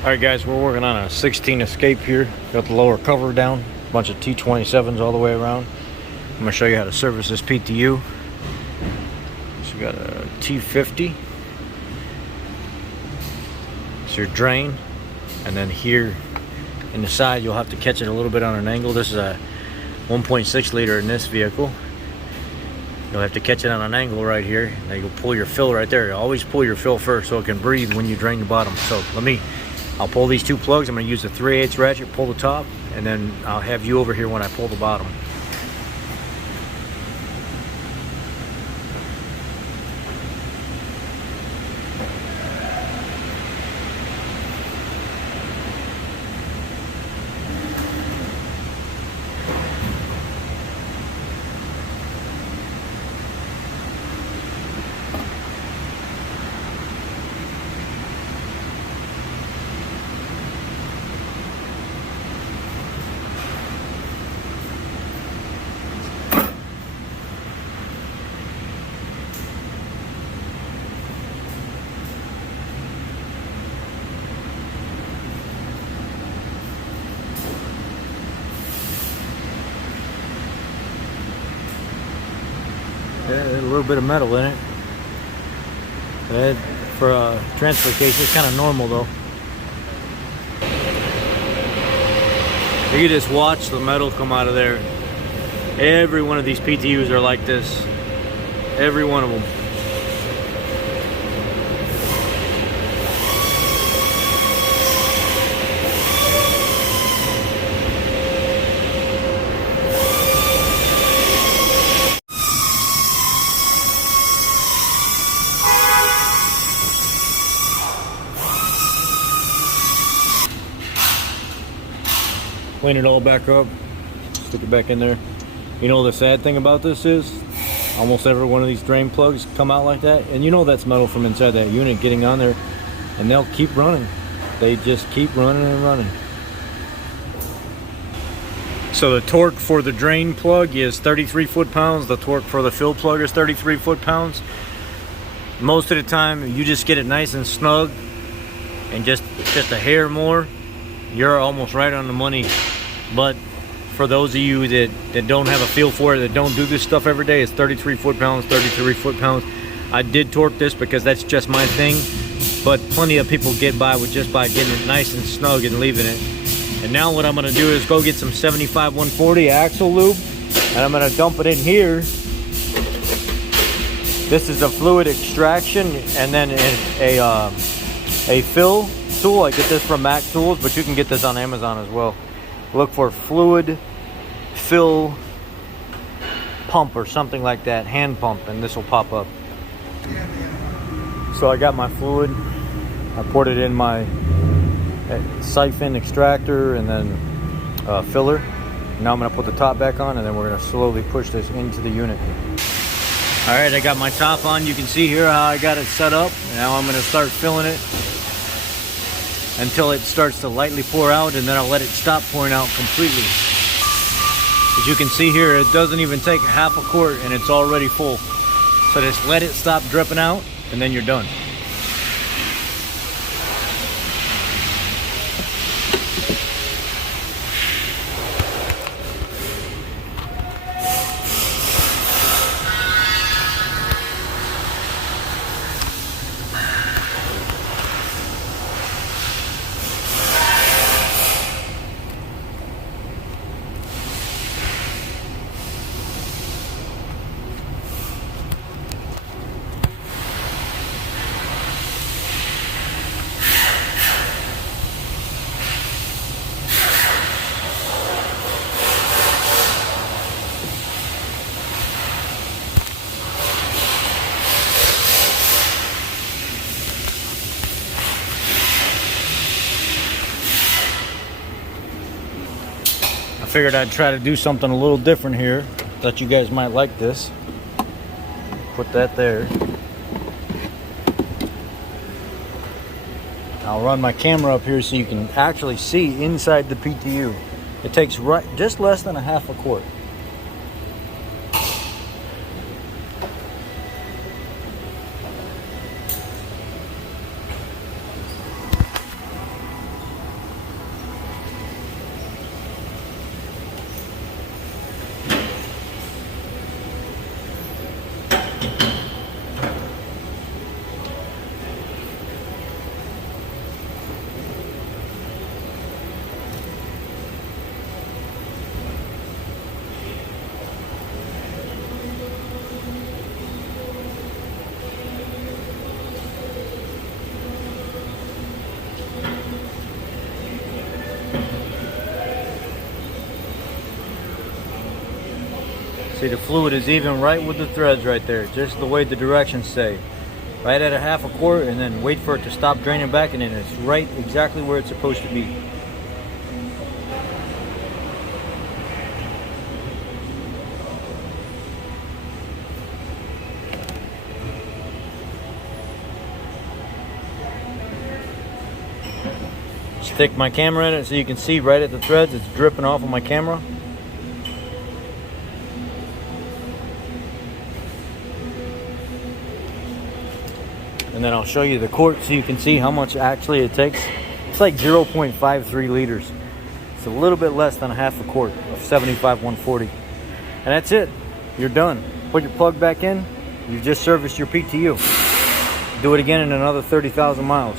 Alright guys, we're working on a 16 Escape here. Got the lower cover down, a bunch of T27s all the way around. I'm going to show you how to service this PTU. So we got a T50. It's your drain. And then here in the side you'll have to catch it a little bit on an angle. This is a 1.6 liter in this vehicle. You'll have to catch it on an angle right here. Now you'll pull your fill right there. You always pull your fill first so it can breathe when you drain the bottom. So I'll pull these two plugs. I'm going to use the 3/8 ratchet, pull the top, and then I'll have you over here when I pull the bottom. Yeah, there's a little bit of metal in it. For a transfer case, it's kind of normal though. You can just watch the metal come out of there. Every one of these PTUs are like this. Every one of them. Clean it all back up, stick it back in there. You know the sad thing about this is, almost every one of these drain plugs come out like that, and you know that's metal from inside that unit getting on there, and they'll keep running. They just keep running and running. So the torque for the drain plug is 33 foot-pounds. The torque for the fill plug is 33 foot-pounds. Most of the time, you just get it nice and snug, and just a hair more, you're almost right on the money. But for those of you that don't have a feel for it, that don't do this stuff every day, it's 33 foot-pounds, 33 foot-pounds. I did torque this because that's just my thing, but plenty of people get by with just by getting it nice and snug and leaving it. And now what I'm gonna do is go get some 75 140 axle lube, and I'm gonna dump it in here. This is a fluid extraction, and then a fill tool. I get this from Mac Tools, but you can get this on Amazon as well. Look for fluid fill pump or something like that, hand pump, and this will pop up. So I got my fluid, I poured it in my siphon extractor and then filler. Now I'm going to put the top back on, and then we're going to slowly push this into the unit. Alright, I got my top on. You can see here how I got it set up. Now I'm going to start filling it until it starts to lightly pour out, and then I'll let it stop pouring out completely. As you can see here, it doesn't even take half a quart and it's already full. So just let it stop dripping out, and then you're done. I figured I'd try to do something a little different here. Thought you guys might like this. Put that there. I'll run my camera up here so you can actually see inside the PTU. It takes just less than a half a quart. See, the fluid is even right with the threads right there, just the way the directions say. Right at a half a quart, and then wait for it to stop draining back, and then it's right exactly where it's supposed to be. Stick my camera in it so you can see right at the threads. It's dripping off of my camera. And then I'll show you the quart so you can see how much actually it takes. It's like 0.53 liters. It's a little bit less than a half a quart of 75 140. And that's it. You're done. Put your plug back in. You just serviced your PTU. Do it again in another 30,000 miles.